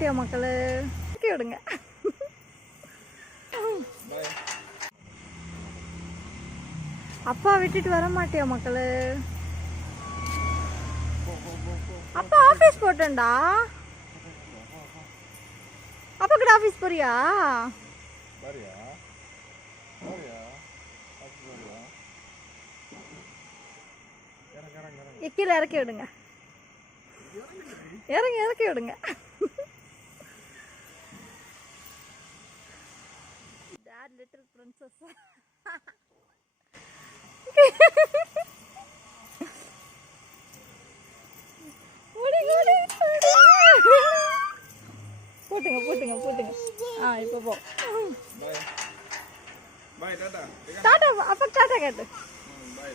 மாட்டியா மக்களே? விடுங்க. அப்பா விட்டுட்டு வர மாட்டியா மக்களே? அப்பா ஆபீஸ் போட்டேன்டா. அப்பா கூட ஆபீஸ் போறியா? கீழே இறக்கி விடுங்க. இறக்கி விடுங்க. Dad, little princess. போட்டுங்க. இப்போ போ. Bye, Tata. டாடா, அப்பா டாடா கேட்டு. Bye.